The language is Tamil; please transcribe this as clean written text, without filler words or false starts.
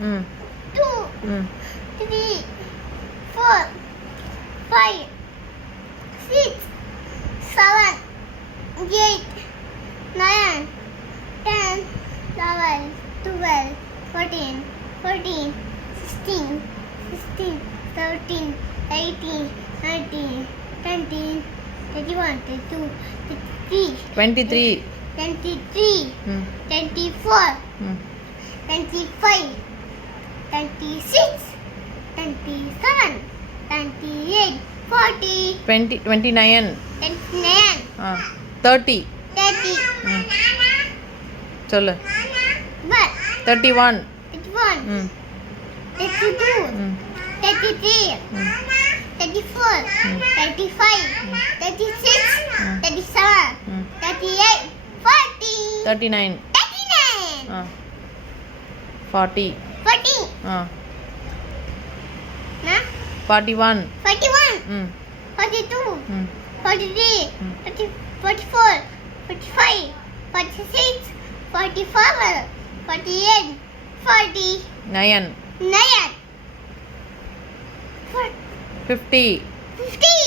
2, ம் 3, 4, 5, 6, 7, 8, 9, 10, 11, 12, 13, 14, 16, 16, 17, 18, 19, 20, 21, 22, 23, 23 ம் 24, ம் 25, 26, 27, 28, 40, 29 29, ஆ 30 30, ம் சொல்லு 31, 31 31, ம் 32, ம் 33, ம் 34, 35, 36, ம் 37, ம் 38, 40, 39 39, ஆ 40 40, ஆ huh? 41 41, ம் 42, ம் 43, Mm. 44, 45, 46, 47, 48, 40, 9 9, 50 50,